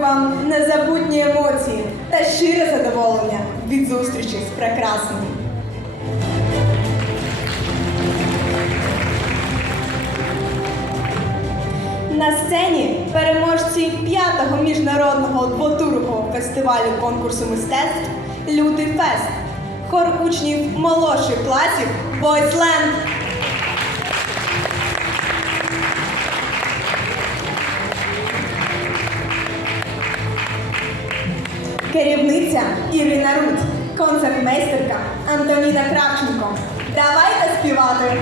вам незабутні емоції та щире задоволення від зустрічі з прекрасним. На сцені переможці п'ятого міжнародного двотурового фестивалю конкурсу мистецтв Лютий фест. Хор учнів молодших класів Бойсленд. Керівниця Ірина Рут, концертмейстерка Антоніна Кравченко. Давайте співати!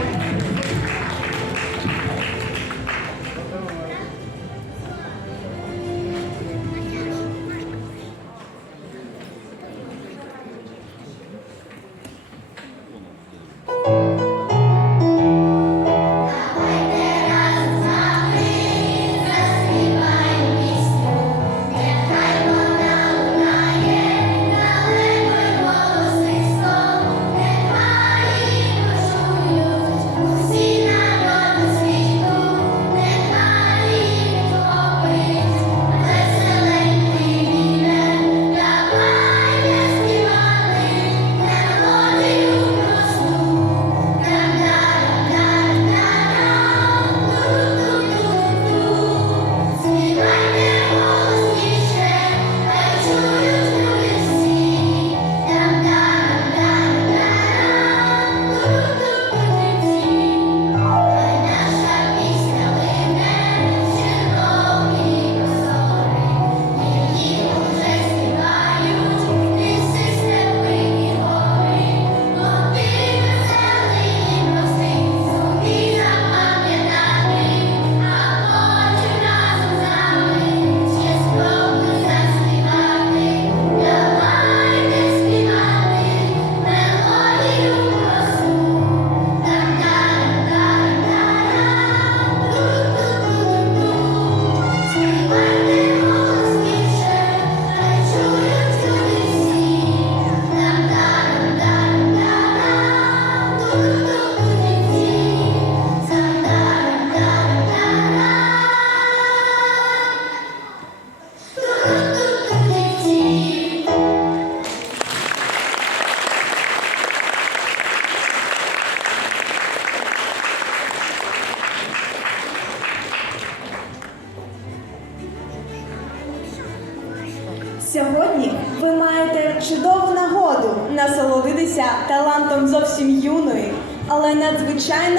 Сьогодні ви маєте чудову нагоду насолодитися талантом зовсім юної, але надзвичайно